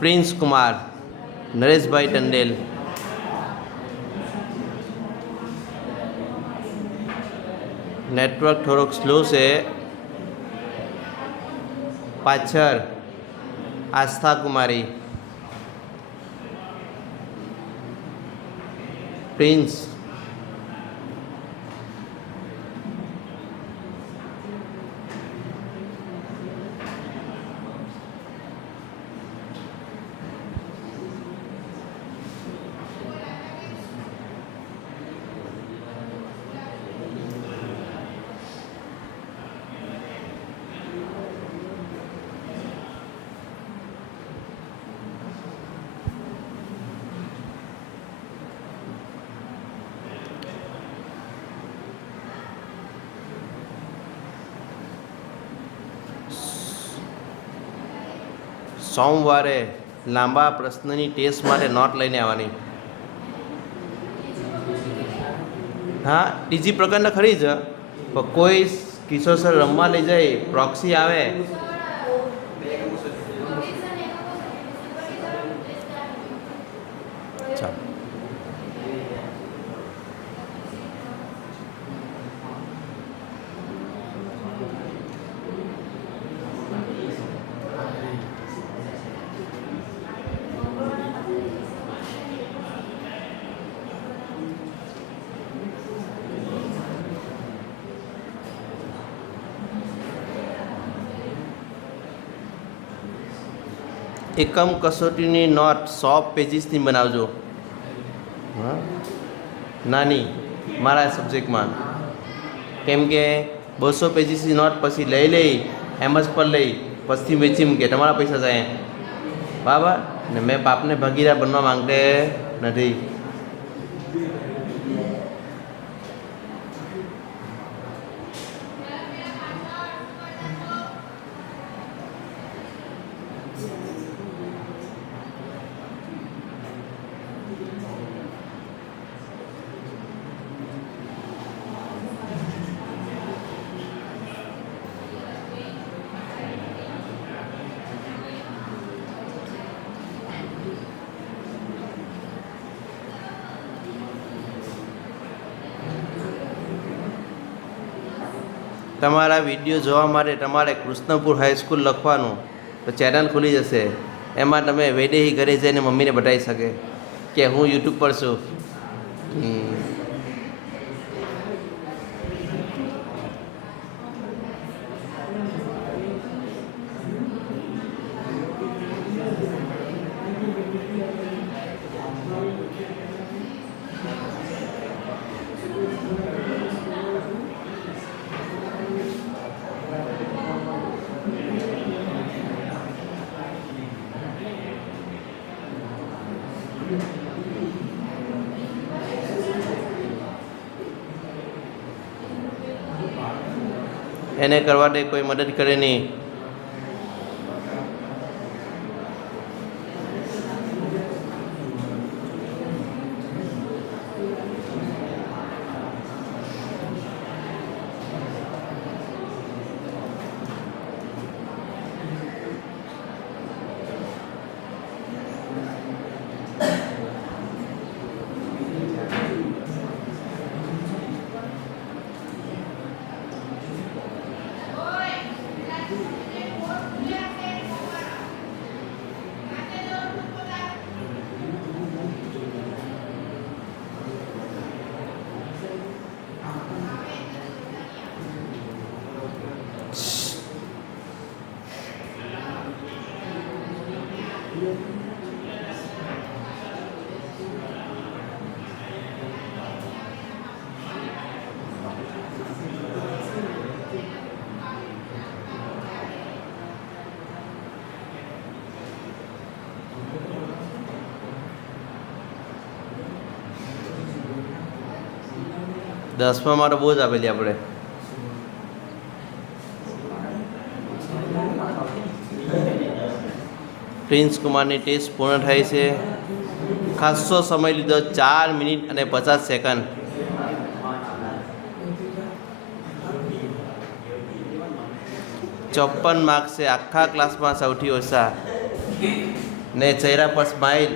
Prince Kumar, Nareshbhai ટંડેલ, network થોડોક slow છે, પાછળ આસ્થા કુમારી, પ્રિન્સ, સોમવારે લાંબા પ્રશ્નની ટેસ્ટ માટે નોટ લઈને આવવાની. હા, બીજી પ્રકારના ખરી જ, પણ કોઈ કિશોર સર રમવા લઈ જાય, પ્રોક્સી આવે, ચાલો એકમ કસોટીની નોટ 100 પેજીસની બનાવજો. હા, નાની મારા સબ્જેક્ટમાં, કેમ કે 200 પેજીસની નોટ પછી લઈ એમ જ પર લઈ પછી વેચી મૂકે, તમારા પૈસા જાય બરાબર ને. મેં બાપને ભાગીદાર બનવા માંગતે નથી. તમારા વિડીયો જોવા માટે તમારે કૃષ્ણપુર હાઈસ્કૂલ લખવાનું, તો ચેનલ ખુલી જશે. એમાં તમે વૈદેહી ઘરે જઈને મમ્મીને બતાવી શકે કે હું યુટ્યુબ પર છું. એને કરવા દે, કોઈ મદદ કરે નહીં. દસમામાં તો બહુ જ આપેલી આપણે. પ્રિન્સ કુમારની ટેસ્ટ પૂર્ણ થાય છે. ખાસો સમય લીધો, 4 મિનિટ અને 50 સેકન્ડ. ચોપન માર્ક્સ છે, આખા ક્લાસમાં સૌથી ઓછા. ને ચહેરા પર સ્માઇલ.